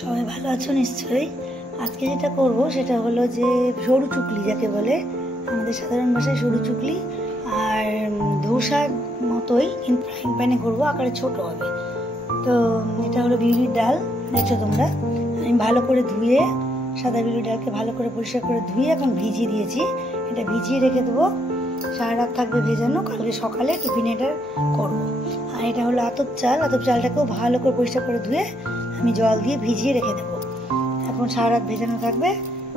সবাই ভালো আছো নিশ্চয়ই। আজকে যেটা করব সেটা হলো যে সরু চুকলি যাকে বলে, আমাদের সাধারণ ভাষায় সরু চুকলি, আর ধোসার মতোই কিন্তু ফ্রাইং প্যানে করবো, আকারে ছোট হবে। তো এটা হলো বিউলির ডাল, দেখছো তোমরা। আমি ভালো করে ধুয়ে, সাদা বিউলির ডালকে ভালো করে পরিষ্কার করে ধুয়ে এখন ভিজিয়ে দিয়েছি। এটা ভিজিয়ে রেখে দেবো, সারা রাত থাকবে ভেজানো, কালকে সকালে টিফিনে এটা করবো। আর এটা হলো আতপ চাল, আতপ চালটাকেও ভালো করে পরিষ্কার করে ধুয়ে আমি জল দিয়ে ভিজিয়ে রেখে দেবো। এখন সারা রাত ভেজানো থাকবে,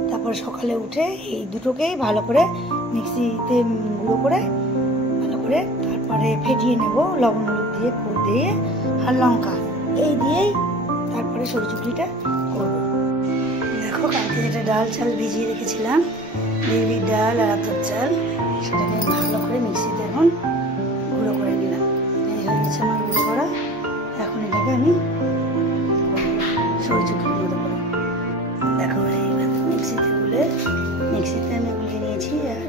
তারপর সকালে উঠে এই দুটোকেই ভালো করে মিক্সিতে গুঁড়ো করে ভালো করে তারপরে ফেটিয়ে নেব, লবণ হলুদ দিয়ে, গুড় দিয়ে আর লঙ্কা এই দিয়েই তারপরে সরু চুকলিটা করবো। দেখো, কালকে যেটা ডাল চাল ভিজিয়ে রেখেছিলাম, বিউলির ডাল আর আতপ চাল, সেটাকে ভালো করে মিক্সিতে এখন গুঁড়ো করে নিলাম। এই হয়ে গেছে আমার গুঁড়ো করা। এখন এটাকে আমি সরু চুকলির মতো করে দেখো এইভাবে মিক্সিতে গুলে, মিক্সিতে আমি গুলে নিয়েছি। আর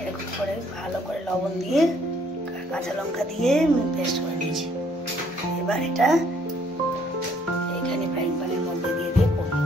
এরকম করে ভালো করে লবণ দিয়ে কাঁচা লঙ্কা দিয়ে পেস্ট করে নিয়েছি। এবার এটা এখানে ফ্রাইং প্যানের মধ্যে দিয়ে দিয়ে করবো।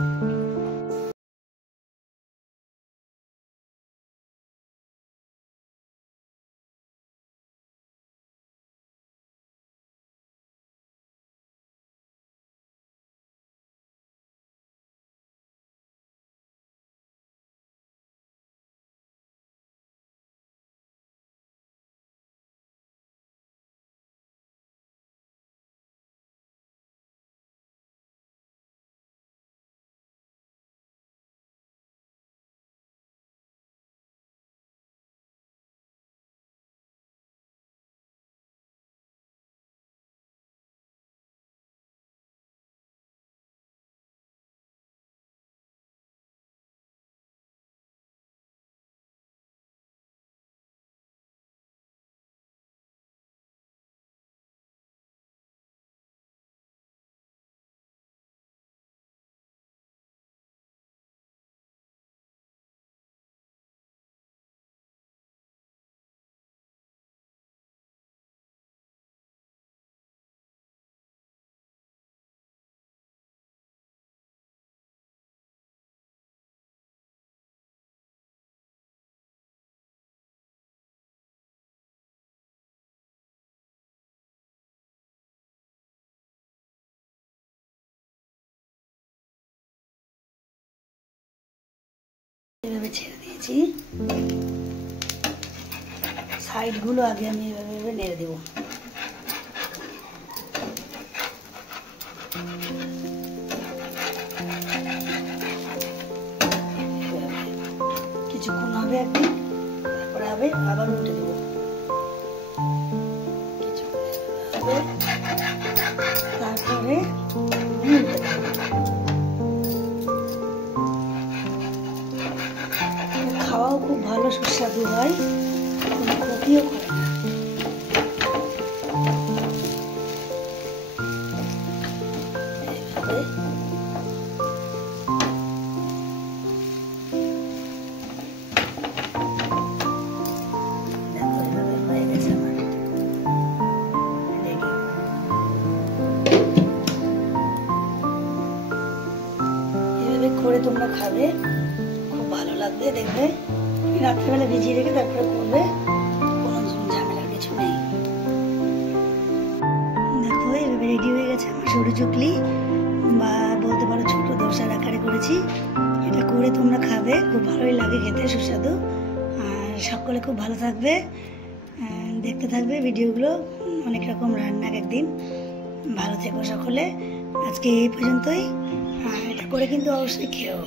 এভাবে ছেড়ে দিয়েছি, সাইডগুলো আগে আমি এভাবে নেড়ে দেবো। কিছুক্ষণ হবে একদিন, তারপরে হবে আবার উল্টে দেবো। তারপরে উল্টে দেবো। খাওয়াও খুব ভালো সুস্বাদু হয়, কোনো ক্ষতিও করে না। এভাবে করে তোমরা খাবে, খুব ভালো লাগবে। দেখবে রাত্রিবেলা ভিজিয়ে রেখে তারপরে করবে, কোনো ঝামেলার কিছু নেই। দেখো এভাবে রেডি হয়ে গেছে আমার সরু চুকলি, বা বলতে পারো ছোট ধোসার আকারে করেছি। এটা করে তোমরা খাবে, খুব ভালোই লাগে খেতে, সুস্বাদু। আর সকলে খুব ভালো থাকবে, দেখতে থাকবে ভিডিওগুলো, অনেক রকম রান্না একদিন। ভালো থেকো সকলে। আজকে এই পর্যন্তই, আর এটা করে কিন্তু অবশ্যই খেও।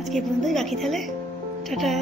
আজকে এই পর্যন্তই রাখি তাহলে, টাটা।